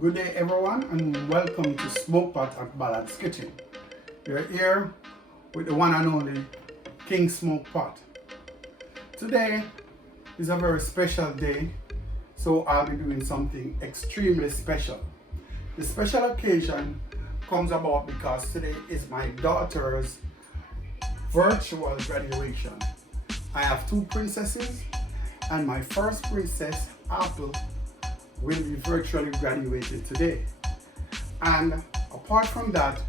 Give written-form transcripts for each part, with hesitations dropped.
Good day everyone and welcome to Smokepot at Ballard's Kitchen. You're here with the one and only King Smokepot. Today is a very special day, so I'll be doing something extremely special. The special occasion comes about because today is my daughter's virtual graduation. I have two princesses and my first princess, Apple, will be virtually graduated today. And apart from that,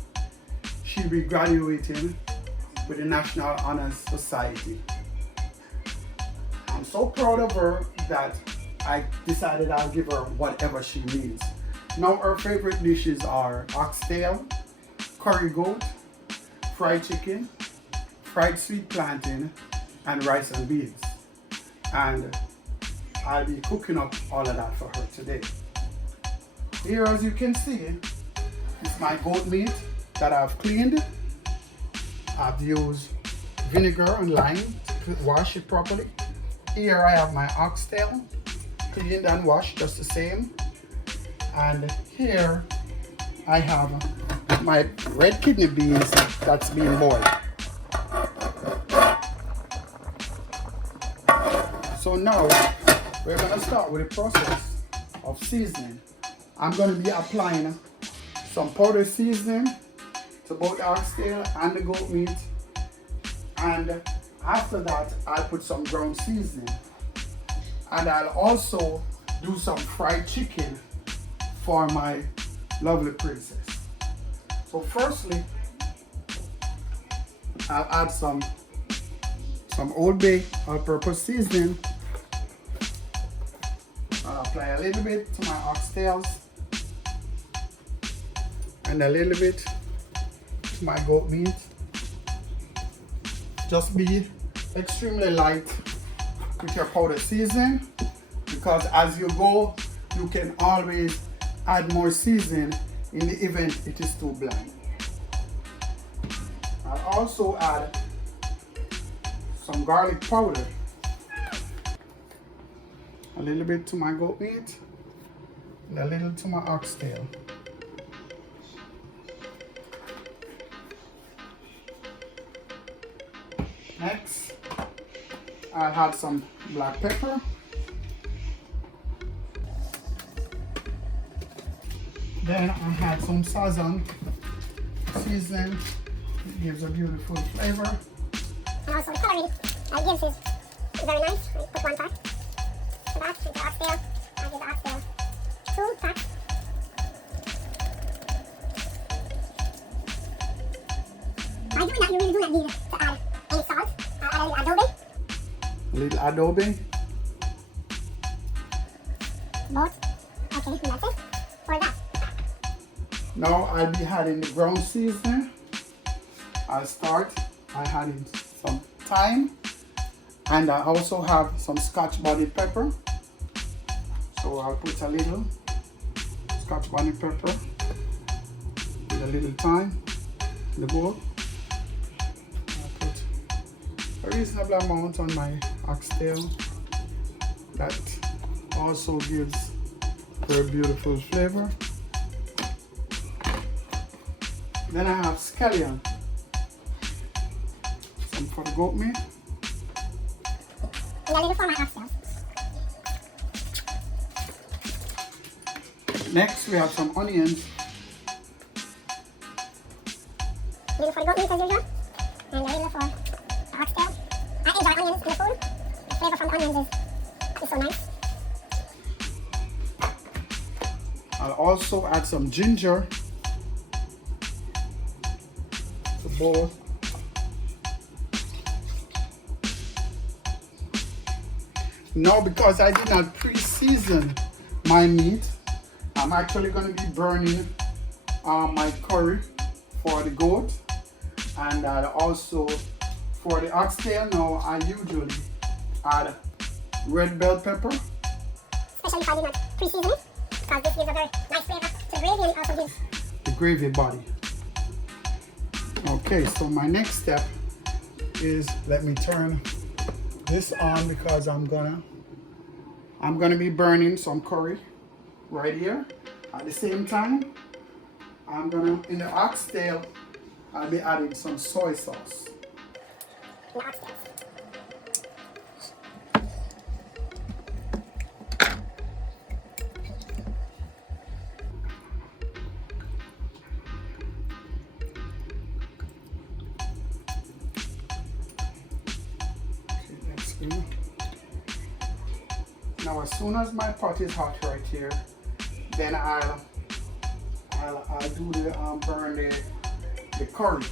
she'll be graduating with the National Honors Society. I'm so proud of her that I decided I'll give her whatever she needs. Now her favorite dishes are oxtail, curry goat, fried chicken, fried sweet plantain, and rice and beans. And I'll be cooking up all of that for her today. Here, as you can see, is my goat meat that I've cleaned. I've used vinegar and lime to wash it properly. Here I have my oxtail, cleaned and washed just the same. And here I have my red kidney beans that's being boiled. So now we're going to start with the process of seasoning. I'm going to be applying some powdered seasoning to both the oxtail and the goat meat. And after that, I'll put some ground seasoning. And I'll also do some fried chicken for my lovely princess. So firstly, I'll add some Old Bay all-purpose seasoning. I'll apply a little bit to my oxtails and a little bit to my goat meat. Just be extremely light with your powder seasoning, because as you go, you can always add more seasoning in the event it is too bland. I'll also add some garlic powder. A little bit to my goat meat and a little to my oxtail. Next, I'll add some black pepper. Then I add some sazon seasoning. It gives a beautiful flavor. And also the coloring that gives is very nice. I put one part. That with the oxtail. I give the oxtail 2 parts. By doing that, you really do not need to add any salt. I'll add a little adobe. A little adobe. Both. Okay, and that's it for that. Now I'll be adding the ground seasoning. I'll start by adding some thyme, and I also have some Scotch bonnet pepper. So I'll put a little Scotch bonnet pepper with a little thyme in the bowl. I'll put a reasonable amount on my oxtail. That also gives very beautiful flavor. Then I have scallion, some for the goat meat. And a little for my oxtail. Next we have some onions. A little for the goat meat as usual. And a little for the oxtail. I enjoy onions in the food. The flavor from the onions is so nice. I'll also add some ginger to bowl. Now, because I did not pre-season my meat, I'm actually going to be burning my curry for the goat, and also for the oxtail. Now I usually add red bell pepper. Especially if I did not pre-season it, because this gives a very nice flavor to the gravy, and it also gives the gravy body. Okay, so my next step is, let me turn this on, because I'm gonna be burning some curry right here. At the same time, I'm gonna, in the oxtail, I'll be adding some soy sauce. The oxtail. Okay, that's good. Now, as soon as my pot is hot right here, then I'll do the burn the curry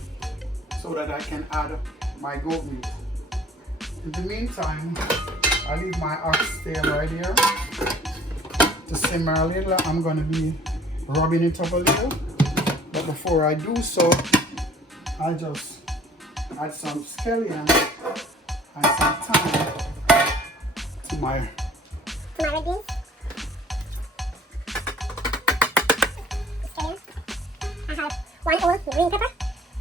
so that I can add my goat meat. In the meantime, I leave my oxtail right here to simmer a little. I'm going to be rubbing it up a little, but before I do so, I'll just add some scallion and some thyme to my red beans. Scallion. I have one whole green pepper. It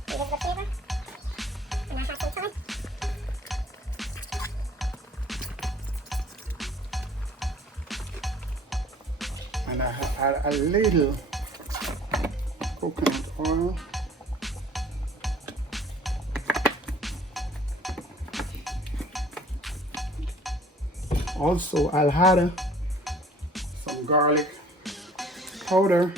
gives the flavor. And I have some thyme. and I add a little coconut oil. Also, I'll add some garlic powder.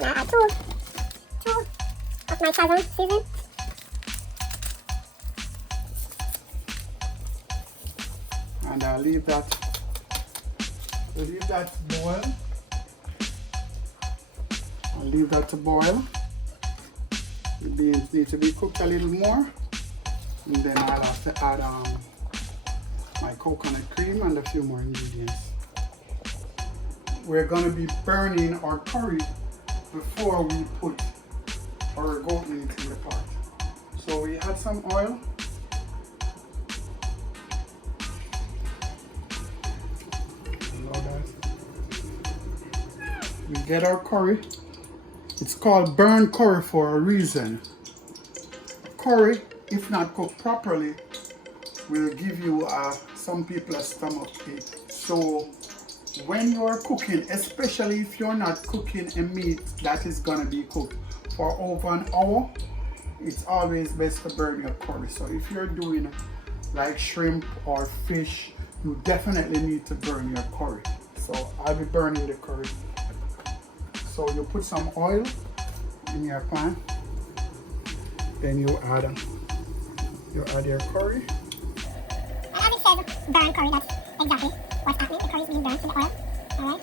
Now add two of my southern season. And I'll leave that boil. I'll leave that to boil. The beans need to be cooked a little more, and then I'll have to add my coconut cream and a few more ingredients. We're going to be burning our curry before we put our goat meat in the pot. So we add some oil. We get our curry. It's called burnt curry for a reason. Curry, if not cooked properly, will give you some people a stomach ache. So when you are cooking, especially if you're not cooking a meat that is gonna be cooked for over an hour, it's always best to burn your curry. So if you're doing like shrimp or fish, you definitely need to burn your curry. So I'll be burning the curry. So you put some oil in your pan, then you add your curry. As it says, burn curry, that's exactly what's happening. The curry is being burnt in the oil. Alright?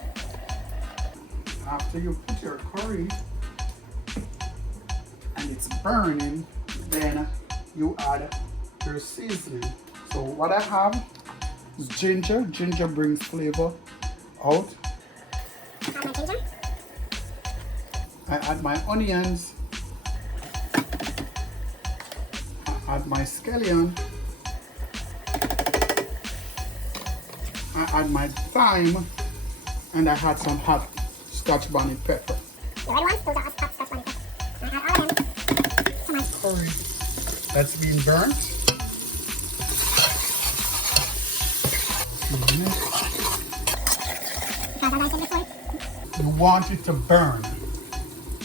After you put your curry and it's burning, then you add your seasoning. So what I have is ginger. Ginger brings flavor out. Add my ginger. I add my onions. I add my scallion. I add my thyme, and I add some hot Scotch bonnet pepper. The red ones, those are hot Scotch bonnet pepper. I add all of them to my curry that's been burnt. Because as I said before, you want it to burn,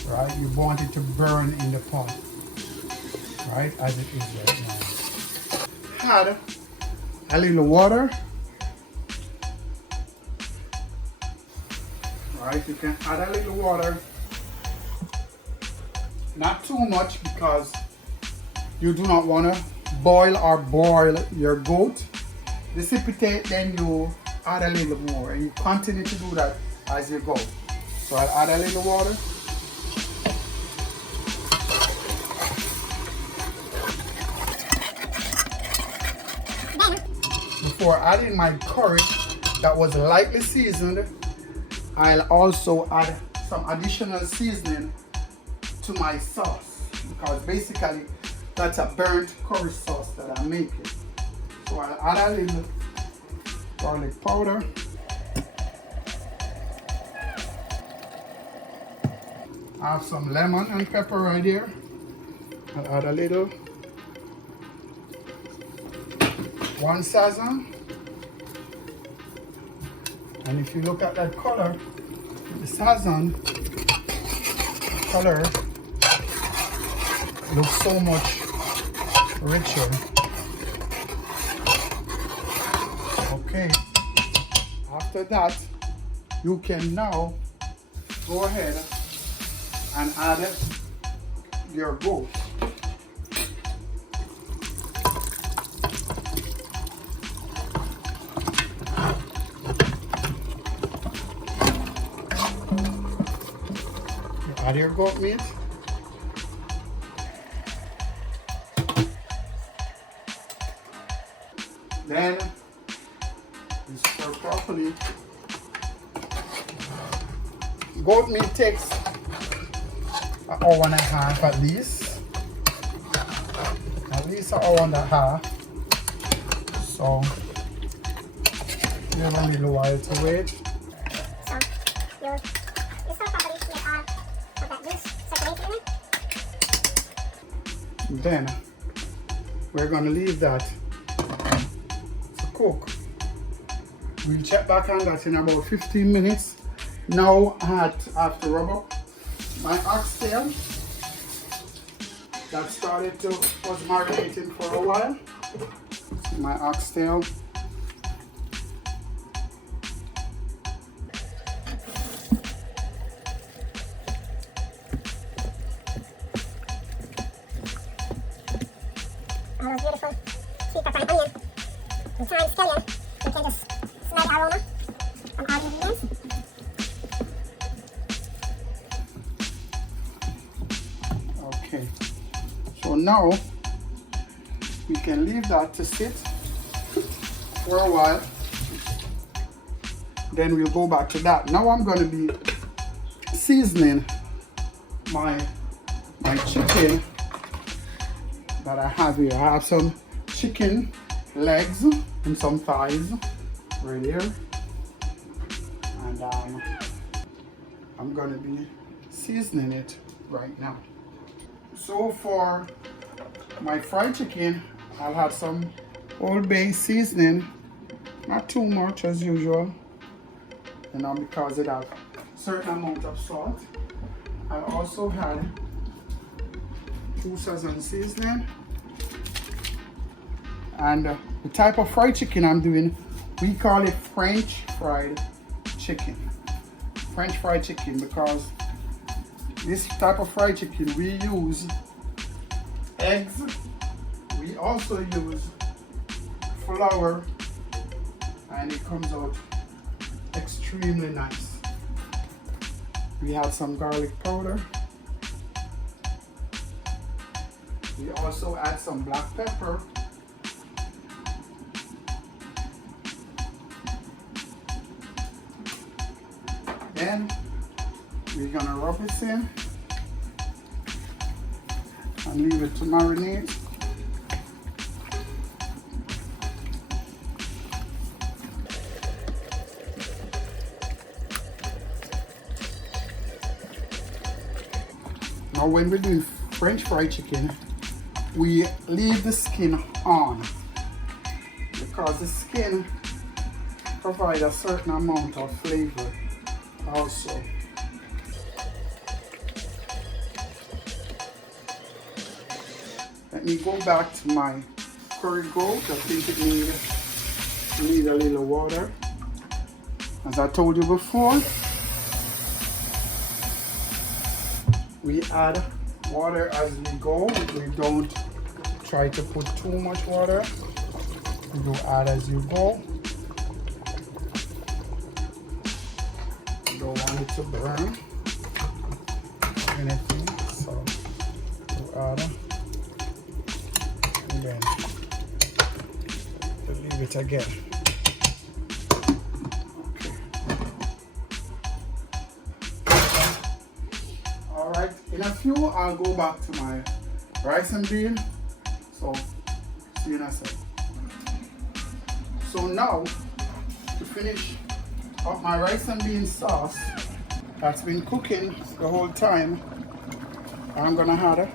right? You want it to burn in the pot, right? As it is right now. Add a little water. Right, you can add a little water. Not too much because you do not want to boil or broil your goat. Precipitate, then you add a little more, and you continue to do that as you go. So I'll add a little water. Before adding my curry that was lightly seasoned, I'll also add some additional seasoning to my sauce, because basically that's a burnt curry sauce that I'm making. So I'll add a little garlic powder. I have some lemon and pepper right here. I'll add a little. 1 sazon. And if you look at that color, the sazon color looks so much richer. Okay, after that, you can now go ahead and add your goat. Add your goat meat. Then you stir properly. Goat meat takes an hour and a half at least. At least an hour and a half. So you have a little while to wait. So you stir properly to get all of that juice circulating in it. Then we're going to leave that to cook. We'll check back on that in about 15 minutes. Now I have to rub up my oxtail that was marinating for a while. My oxtail. All those beautiful sweet pepper and onion and thyme scallion. You can just smell the aroma from all the ingredients. Okay, so now we can leave that to sit for a while. Then we'll go back to that. Now I'm going to be seasoning my chicken that I have here. I have some chicken legs and some thighs right here, and I'm going to be seasoning it right now. So for my fried chicken, I'll have some Old Bay seasoning, not too much as usual, because it has a certain amount of salt. I'll also add 2 sazon seasoning, and the type of fried chicken I'm doing, we call it French fried chicken. French fried chicken, because this type of fried chicken we use eggs, we also use flour, and it comes out extremely nice. We have some garlic powder. We also add some black pepper. Then we're gonna rub it in and leave it to marinate. Now when we're doing French fried chicken, we leave the skin on, because the skin provides a certain amount of flavor also. Let me go back to my curry goat. I think it need a little water. As I told you before, we add water as we go. We don't try to put too much water. You do add as you go. You don't want it to burn anything, so you add, and then you leave it again. Alright, in a few I'll go back to my rice and bean. So see you in a sec. So now, to finish up my rice and bean sauce that's been cooking the whole time, I'm gonna add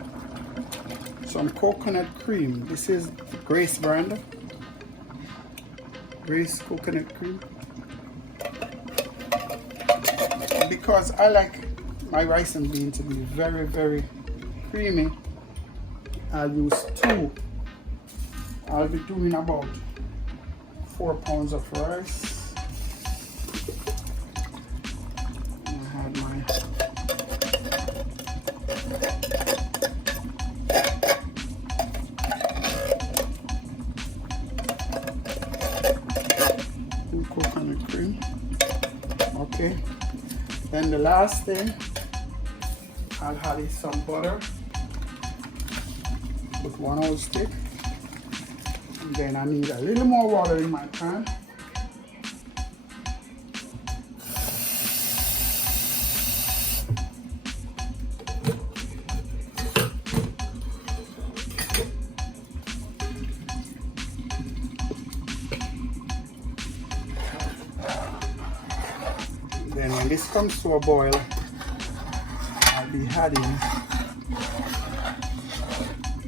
some coconut cream. This is the Grace brand. raised coconut cream. Because I like my rice and beans to be very, very creamy, I'll use 2. I'll be doing about 4 pounds of rice. And I had my coconut cream. Okay. Then the last thing I'll add is some butter. Put 1 whole stick. And then I need a little more water in my pan. Then when this comes to a boil, I'll be adding,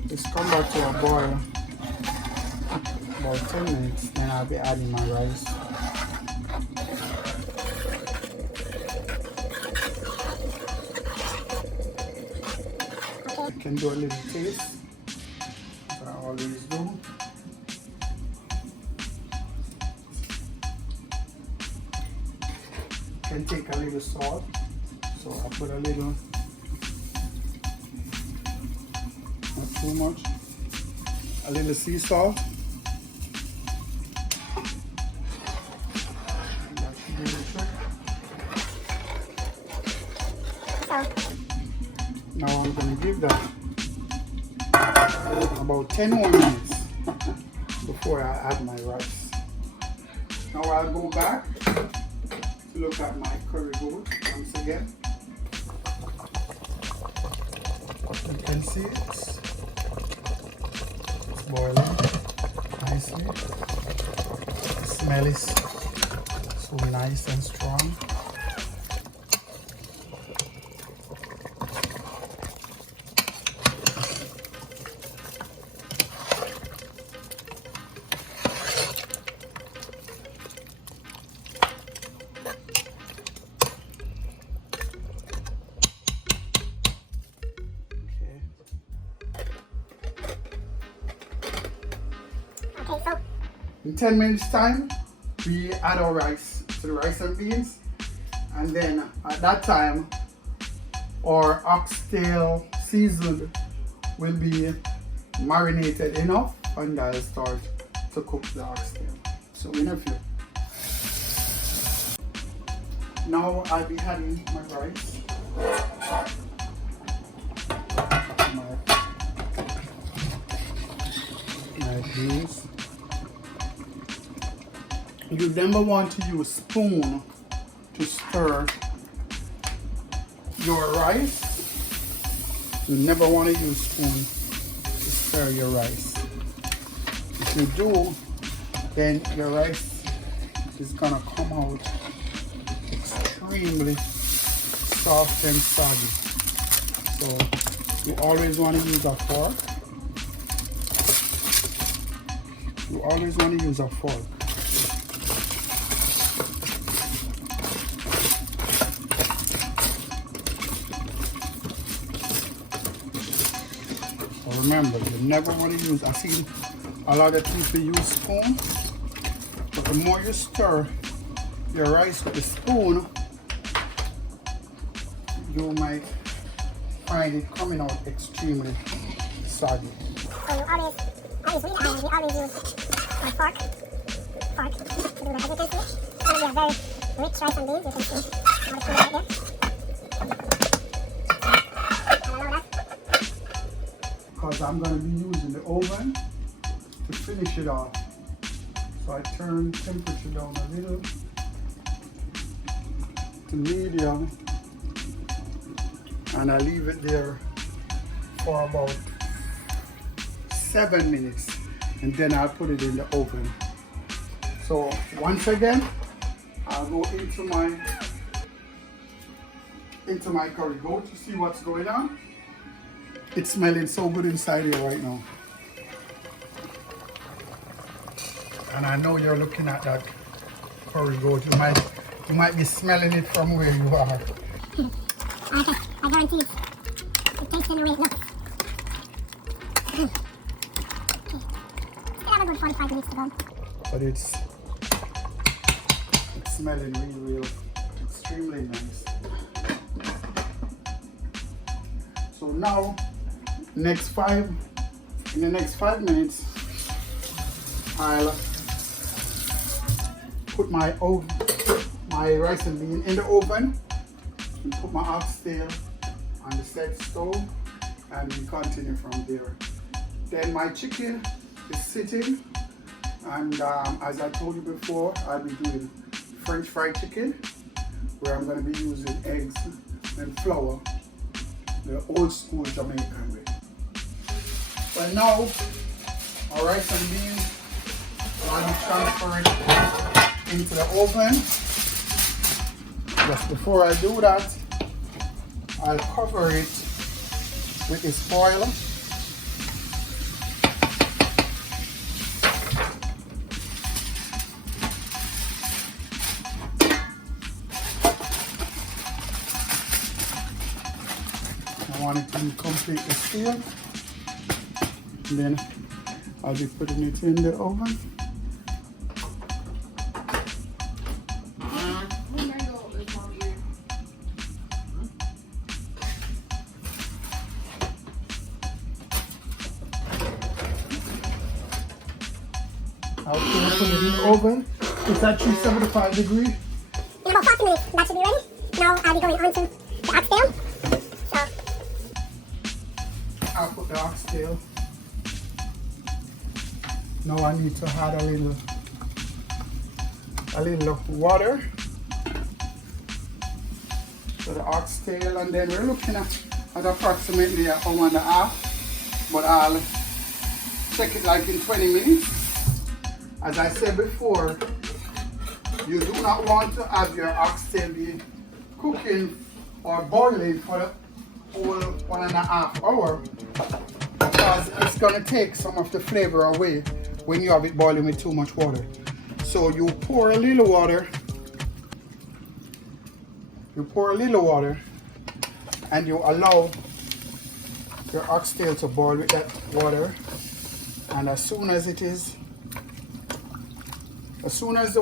this come back to a boil about 10 minutes, then I'll be adding my rice. I can do a little taste, as I always do. Can take a little salt, so I put a little, not too much, a little sea salt. That should do the trick. Now I'm going to give that about 10 more minutes before I add my rice. Now I'll go back. Look at my curry goat once again. You can see it's boiling nicely. The smell is so nice and strong. In 10 minutes time, we add our rice to the rice and beans, and then at that time, our oxtail seasoned will be marinated enough, and I'll start to cook the oxtail. So in a few. Now I'll be adding my rice, my beans. You never want to use spoon to stir your rice. You never want to use spoon to stir your rice. If you do, then your rice is gonna come out extremely soft and soggy. So you always want to use a fork. You always want to use a fork. Remember, you never want to use, I've seen a lot of people use spoon, but the more you stir your rice with the spoon, you might find it coming out extremely soggy. So you always we always use a fork to do that. As you can see, it's going to be a very rich rice and beans. You can see all the food right there. Because I'm going to be using the oven to finish it off. So I turn temperature down a little to medium, and I leave it there for about 7 minutes, and then I'll put it in the oven. So once again, I'll go into my curry goat to see what's going on. It's smelling so good inside here right now. And I know you're looking at that curry goat. You might be smelling it from where you are. Okay, I guarantee it tastes in the way it looks. Okay. Still have a good 45 minutes to go. But it's smelling real extremely nice. So now in the next 5 minutes I'll put my rice and bean in the oven and put my oxtail on the set stove, and we continue from there. Then my chicken is sitting, and as I told you before, I'll be doing French fried chicken, where I'm going to be using eggs and flour, the old school Jamaican way. But now, our rice and beans, I'll be transferring into the oven. Just before I do that, I'll cover it with this foil. I want it to be completely sealed. And then I'll be putting it in the oven. I'll put it in the oven. It's at 375 degrees. In about 40 minutes, that should be ready. Now I'll be going on to the oxtail. So I'll put the oxtail. Now I need to add a little water to the oxtail, and then we're looking at approximately an hour and a half, but I'll check it like in 20 minutes. As I said before, you do not want to have your oxtail be cooking or boiling for the whole 1.5 hours, because it's going to take some of the flavor away when you have it boiling with too much water. So you pour a little water, and you allow your oxtail to boil with that water, and as soon as the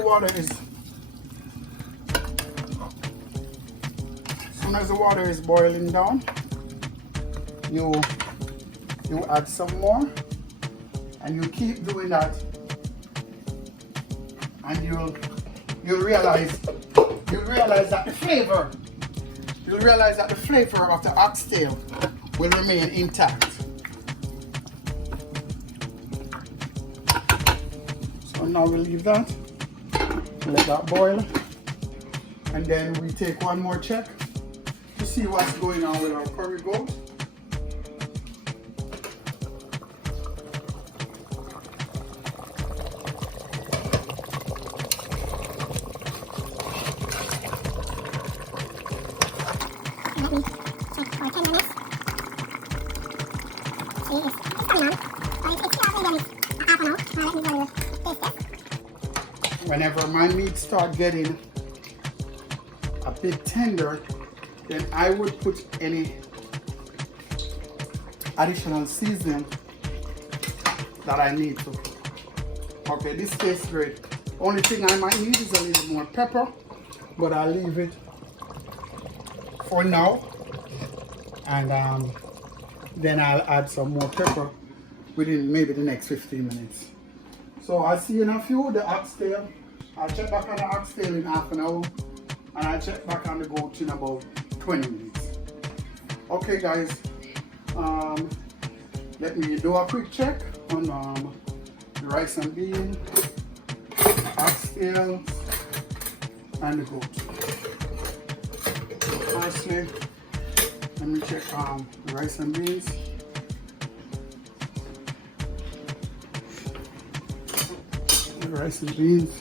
water is boiling down, you add some more, and you keep doing that, and you'll realize that the flavor of the oxtail will remain intact. So now we'll leave that, let that boil, and then we take one more check to see what's going on with our curry goat. let me check for 10 minutes. See, it's coming on. But it's still maybe half an hour. Now let me go to taste it. Whenever my meat start getting a bit tender, then I would put any additional seasoning that I need to. Okay, this tastes great. Only thing I might need is a little more pepper, but I'll leave it for now, and then I'll add some more pepper within maybe the next 15 minutes. So I'll see you in a few. The oxtail, I'll check back on the oxtail in half an hour, and I'll check back on the goat in about 20 minutes. Okay guys, let me do a quick check on the rice and bean, oxtail, and the goat. Firstly, let me check the rice and beans. The rice and beans.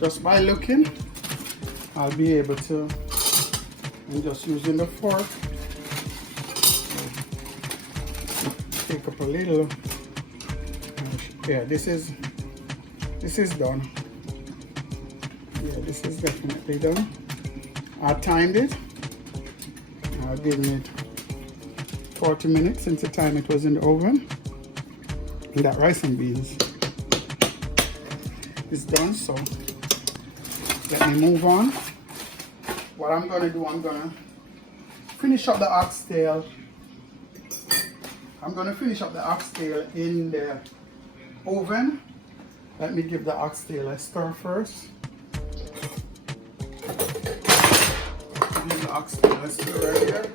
Just by looking, I'll be able to, I'm just using the fork, take up a little. Yeah, this is done. Yeah, this is definitely done. I timed it. I've given it 40 minutes since the time it was in the oven. And that rice and beans is done, so let me move on. What I'm gonna do, I'm gonna finish up the oxtail. I'm gonna finish up the oxtail in the oven. Let me give the oxtail a stir first. Give the oxtail a stir right here.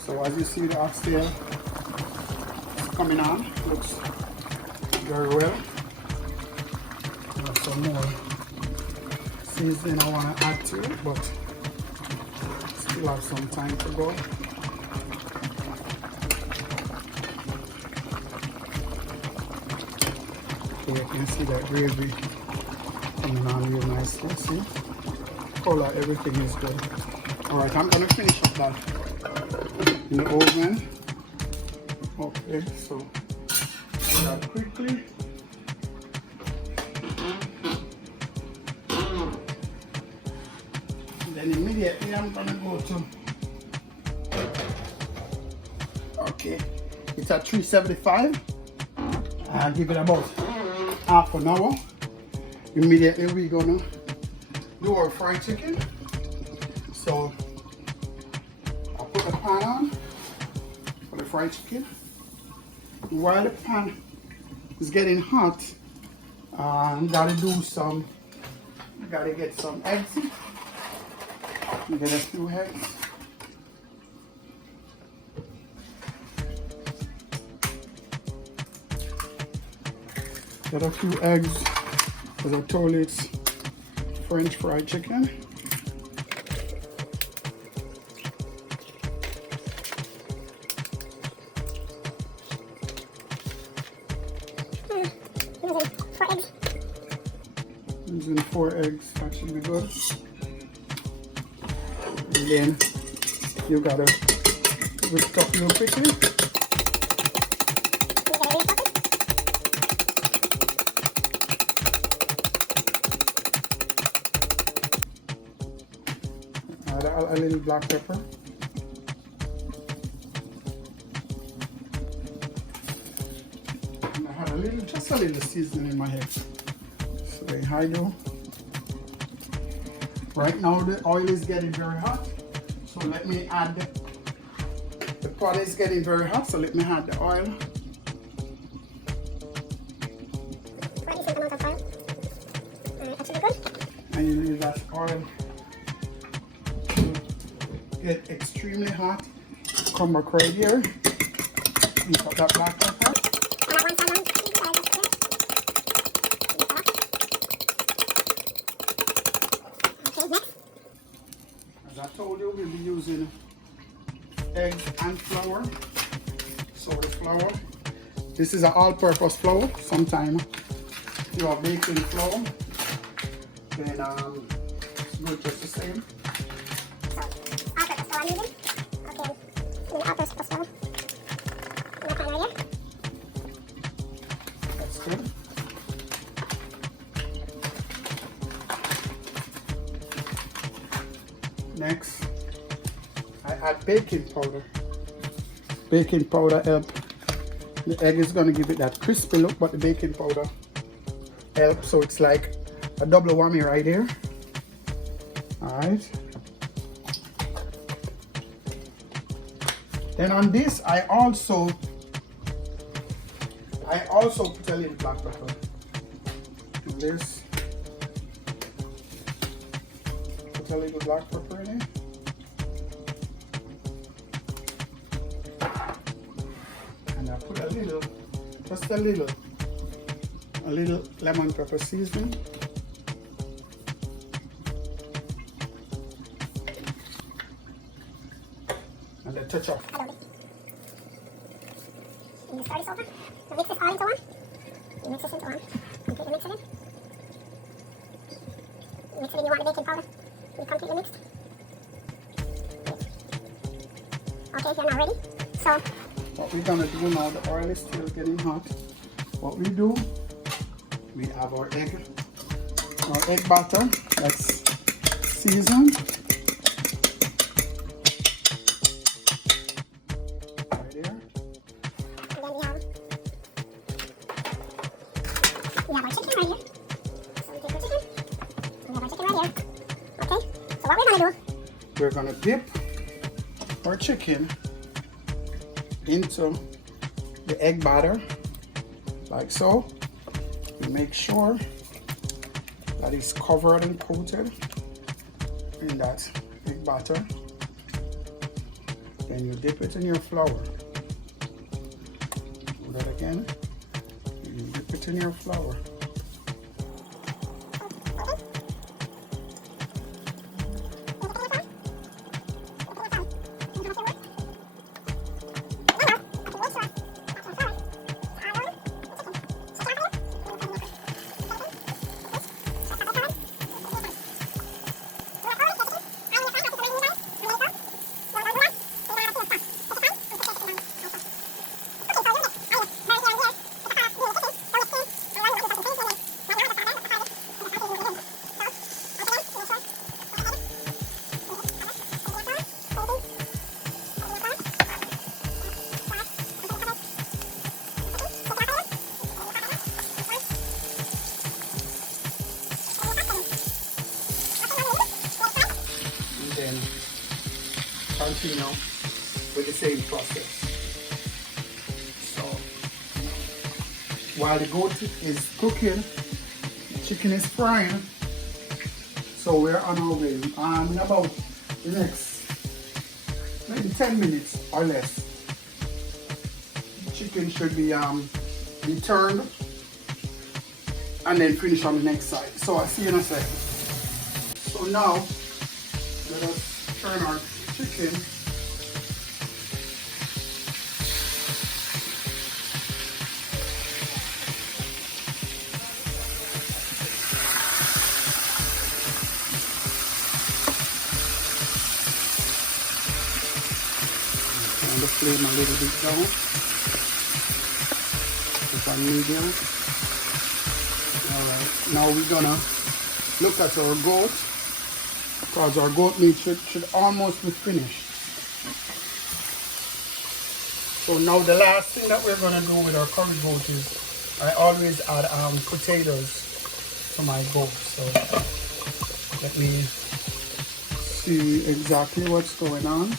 So as you see, the oxtail is coming on. Looks very well. There's some more seasoning I want to add to it, but still have some time to go. So you can see that gravy coming on real nicely. See? Color, everything is good. Alright, I'm going to finish up that in the oven. Okay, so do that quickly. Then immediately I'm gonna go to, okay, it's at 375. I'll give it about half an hour. Immediately we're gonna do our fried chicken. So I'll put the pan on for the fried chicken. While the pan is getting hot, gotta get some eggs. You get a few eggs. Get a few eggs, as I told you, it's French fried chicken. Using 4 eggs, that should be good. And then you gotta whisk up your chicken. Add a little black pepper. And I had just a little seasoning in my head. So there I do. Right now the oil is getting very hot, so let me add the pot is getting very hot, so let me add the oil. And you leave that oil to get extremely hot. Come back right here. Heat up that black pepper. As I told you, we'll be using eggs and flour, soda flour. This is an all-purpose flour. Sometimes you are baking flour, then it's good just the same. So, all-purpose flour I'm using. Okay, all-purpose flour. That pan right here. That's good. Next, I add baking powder. Baking powder helps. The egg is going to give it that crispy look, but the baking powder helps, so it's like a double whammy right here. Alright. Then on this, I also put a little black pepper. On this, put a little black pepper in it. And I put a little, just a little lemon pepper seasoning. And a touch of You just stir this over. You mix this all into one. You mix this into one. Completely mix it in. You mix it in, you want the baking powder. You completely mixed. Okay, you're now ready. So, what we're gonna do now, the oil is still getting hot. What we do, we have our egg batter that's seasoned. Right there. and then we have our chicken right here. So we take our chicken. We have our chicken right here. Okay, so what we're gonna do, We're gonna dip our chicken into the egg batter, like so. You make sure that it's covered and coated in that egg batter. Then you dip it in your flour. Do that again. You dip it in your flour. Then continue with the same process. So while the goat is cooking, the chicken is frying. So we're on our way. In about the next maybe 10 minutes or less, the chicken should be turned and then finish on the next side. So I'll see you in a second. So now let us turn our chicken turn the flame a little bit down. It's on medium. Alright, now we're gonna look at our goat, because our goat meat should almost be finished. So now the last thing that we're gonna do with our curry goat is I always add potatoes to my goat. So let me see exactly what's going on.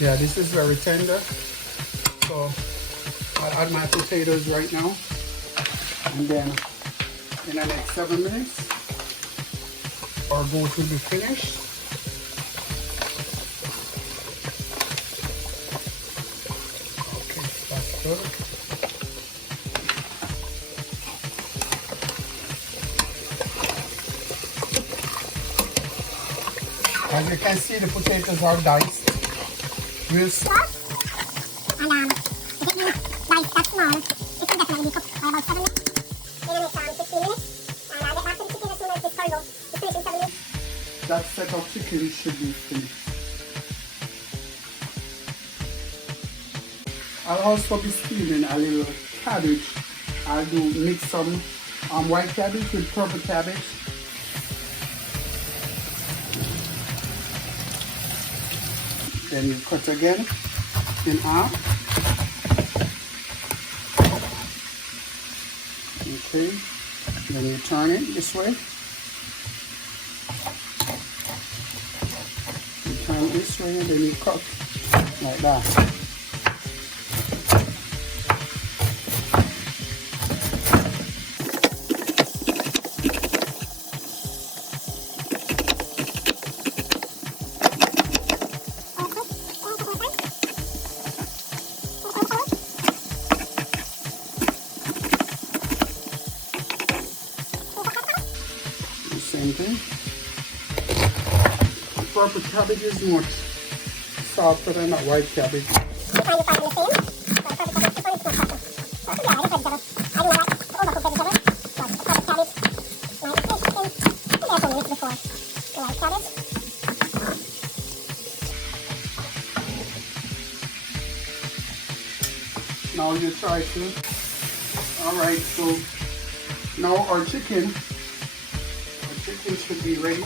Yeah, this is very tender. So I'll add my potatoes right now, and then in the next 7 minutes our goat will be finished. Okay, that's good. As you can see, the potatoes are diced. We'll and if it being diced that small, it will definitely be cooked for about 7 minutes. In the next 15 minutes, and I'll get back to the chicken as soon as this curry goat is finished in 7 minutes. that set of chicken should be finished. I'll also be steaming a little cabbage. I'll mix some white cabbage with purple cabbage. Then you cut again in half. Okay, then you turn it this way. You turn it this way and then you cut like that. same thing. Purple cabbage is much softer than that white cabbage. You find the same? Purple cabbage, this one is not softer. So yeah, I just vegetable. I do not like to overcook vegetable. But the purple cabbage, my chicken, I have done this before. The white cabbage. Now you try to. Alright, so now our chicken should be ready.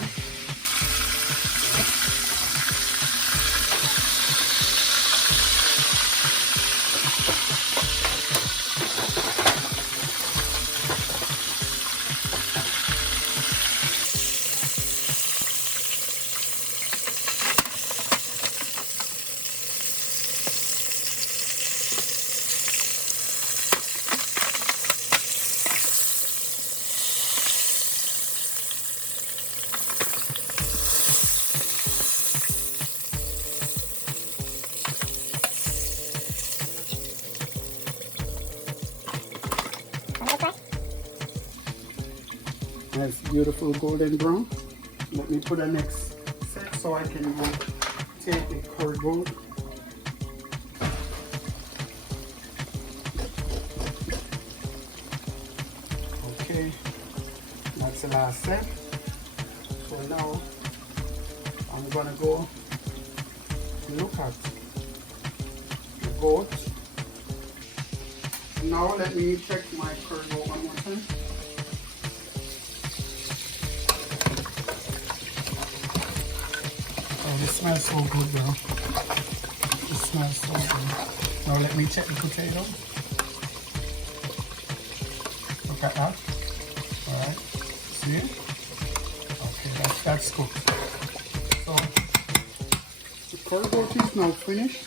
Nice, beautiful golden brown. Let me put a next set so I can go take the curry goat. Okay, that's the last set. So now I'm gonna go look at the goat. Now let me check my curry goat one more time. Oh, this smells so good, bro. It smells so good. Now let me check the potato. Look at that. Alright. See it? Okay, that's cooked. So the curry goat is now finished.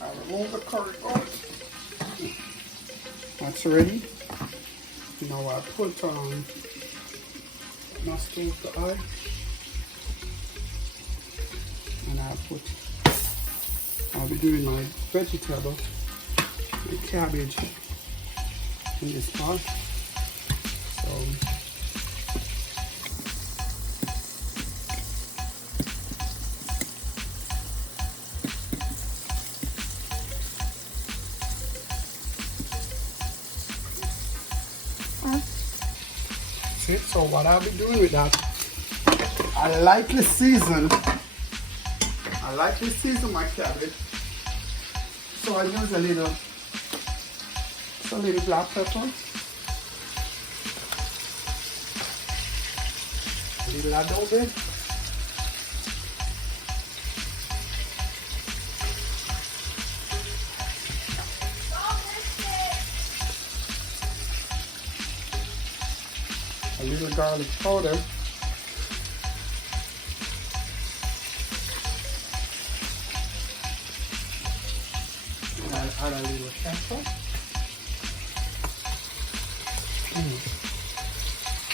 I remove the curry goat. That's ready. Now I put on mustard the oil. And I'll be doing my vegetable, the cabbage in this pot. So see, so what I'll be doing with that, I lightly season my cabbage. So I use a little black pepper, a little adobe, a little garlic powder, add a little pepper.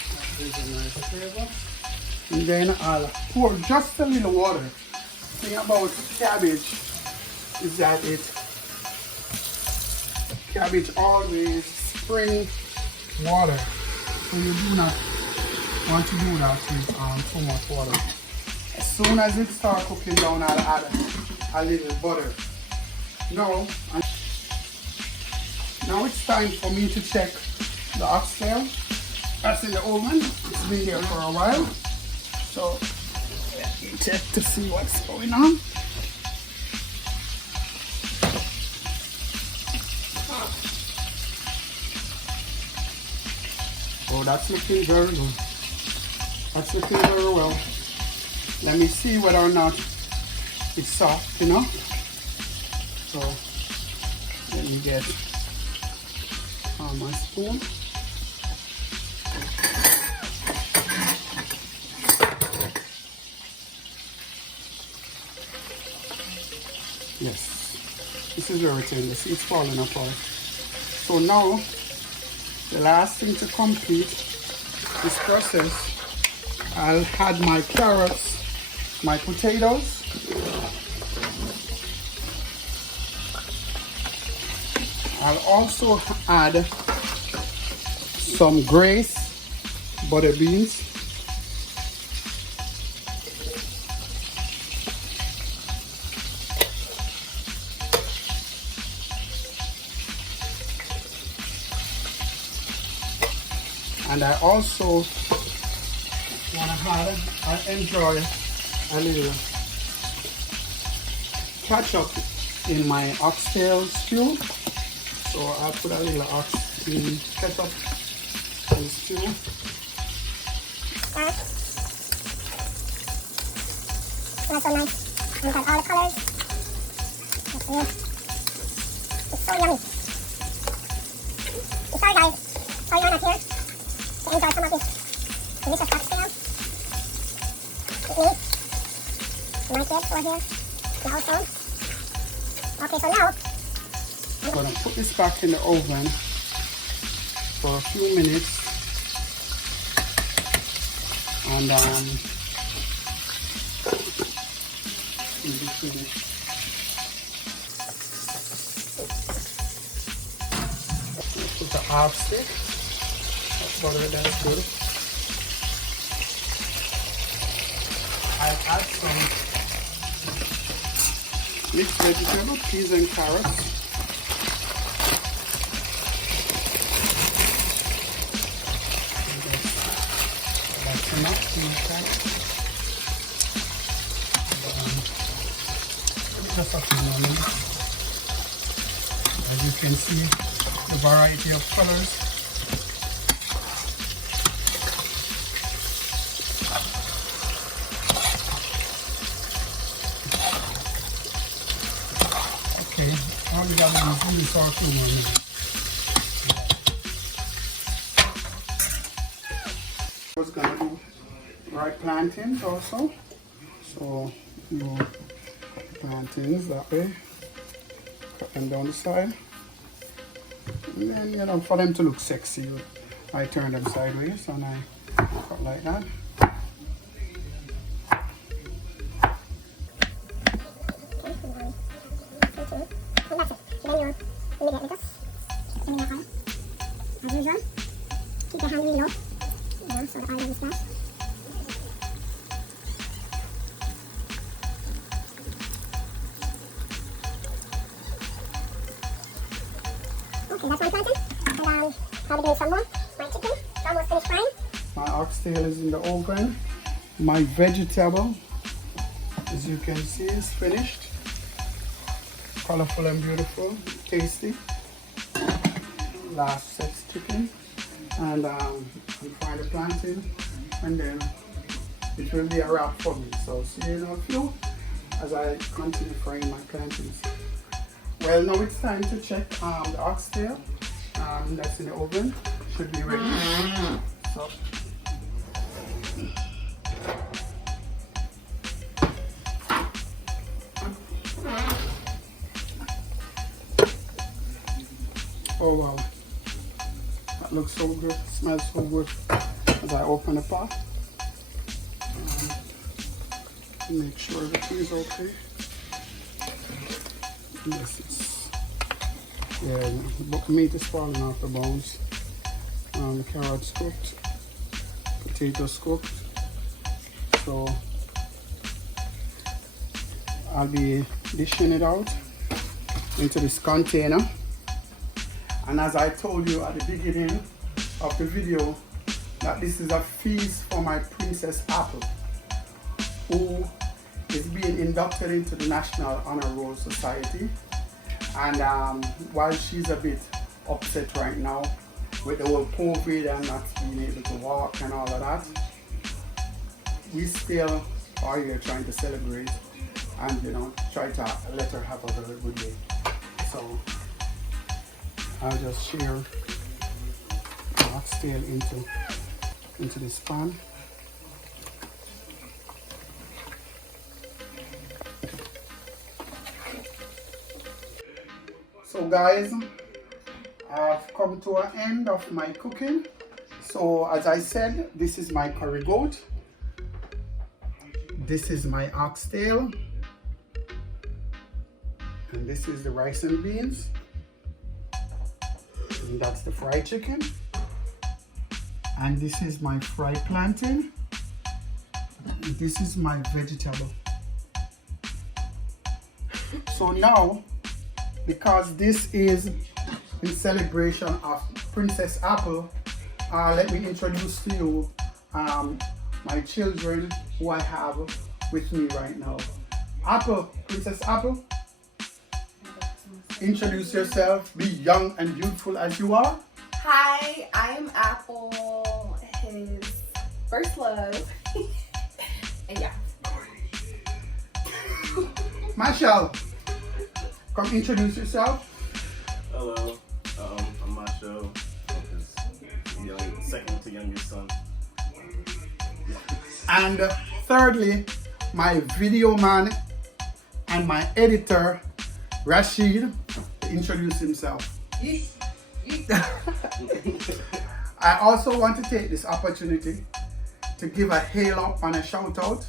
That is a nice flavor. And then I'll pour just a little water. The thing about cabbage is that cabbage always spring water. So you do not want to do that with too much water. As soon as it starts cooking down, I'll add a little butter. Now it's time for me to check the oxtail. That's in the oven. It's been here for a while. So let me check to see what's going on. Oh, that's looking very good. That's looking very well. Let me see whether or not it's soft enough. So let me get my spoon. Yes, this is very tender. See, it's falling apart. So now, the last thing to complete this process, I'll add my carrots, my potatoes, I'll also add some grace butter beans. And I also want to have, I enjoy a little ketchup in my oxtail stew. So I put a little ketchup in the stew. That's so nice. And it has all the colors. It's so yummy. Sorry guys, sorry you're not here to enjoy some of this delicious oxtail with me. My kids over here in the household. Okay, so now I'm going to put this back in the oven for a few minutes. And it'll be finished. Put a half stick. That's butter, that's good. I add some mixed vegetable, peas and carrots. That's enough. Just a few moments. As you can see, the variety of colors. Okay, now we got to use for a few more minutes. I was gonna do right plantains also. So you plantains that way. Cut them down the side. And then, you know, for them to look sexy, I turn them sideways and I cut like that. As usual, keep your hand really low, so the oil doesn't splash. Okay, that's one plantain. And probably doing some more. My chicken is almost finished frying. My oxtail is in the oven. My vegetable, as you can see, is finished. Colorful and beautiful, tasty. Last six chicken, and I'm frying the plantain, and then it will be a wrap for me. So see you in a few as I continue frying my plantains. Well, now it's time to check the oxtail that's in the oven. Should be ready. So oh wow, that looks so good, smells so good. As I open the pot, make sure everything is okay. Yes, it's, yeah, the meat is falling off the bones. Carrots cooked, potatoes cooked. So I'll be dishing it out into this container. And as I told you at the beginning of the video, that this is a feast for my Princess Apple, who is being inducted into the National Honor Roll Society. And while she's a bit upset right now with the whole COVID and not being able to walk and all of that, we still are here trying to celebrate and, you know, try to let her have a very good day. So I'll just share the oxtail into this pan. So guys, I've come to an end of my cooking. So as I said, this is my curry goat. This is my oxtail. And this is the rice and beans. And that's the fried chicken. And this is my fried plantain. This is my vegetable. So now, because this is in celebration of Princess Apple, let me introduce to you my children who I have with me right now. Apple, Princess Apple, introduce yourself. Be young and youthful as you are. Hi, I am Apple, his first love. And yeah. Marshall, come introduce yourself. Hello, I'm Macho, his second to youngest son. And thirdly, my video man and my editor, Rashid, introduce himself. I also want to take this opportunity to give a hail up and a shout out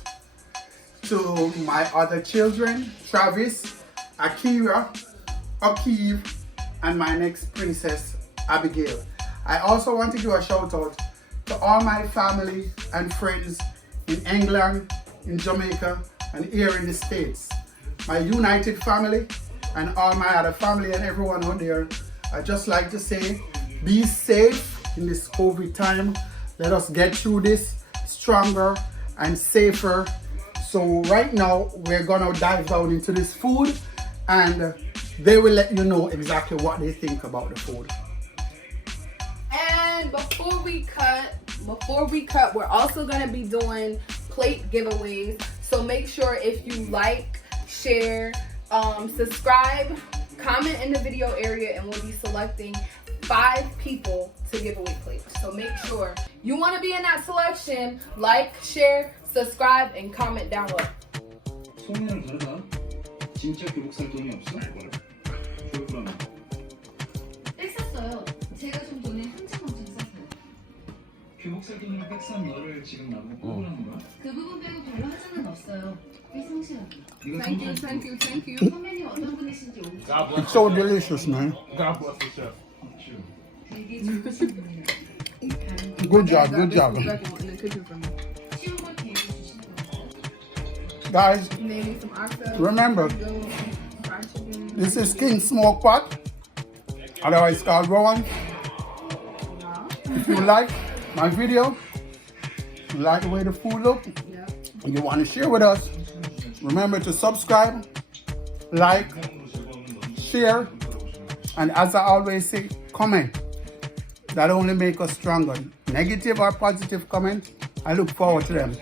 to my other children, Travis, Akira, Akiv, and my next princess, Abigail. I also want to give a shout out to all my family and friends in England, in Jamaica, and here in the States. My united family and all my other family and everyone out there. I just like to say, be safe in this COVID time. Let us get through this stronger and safer. So right now, we're gonna dive down into this food and they will let you know exactly what they think about the food. And before we cut, we're also gonna be doing plate giveaways. So make sure if you like, share, subscribe, comment in the video area, and we'll be selecting 5 people to give away plates. So make sure you want to be in that selection. Like, share, subscribe, and comment down below. 소문이랑 다르다. 진짜 교복 살 돈이 없어? 교복 그러면. 뺐었어요. 제가 좀 돈에 한참 샀어요. 교복 살 돈으로 빽산 너를 지금 나보고 뽑으라는 거야? 그 부분 빼고 별로 하자는 없어요. 꽤 성실하게. 네가 Thank you, 성공- thank you, thank you. 선배님 어떤 분이신지 오늘 It's so delicious, man. God bless the chef. 되게 좋으신 분이에요. Good job, good job. 쉬운 걸 되게 주시는 것 같아요. Guys, Maybe some oxtail. remember, Fried chicken. this is King Smokepot, otherwise called Rowan. If you like my video, you like the way the food looks, Yep. and you want to share with us, remember to subscribe, like, share, and as I always say, comment. That only make us stronger. Negative or positive comment, I look forward to them.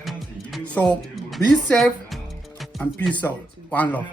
So be safe and peace out. One love.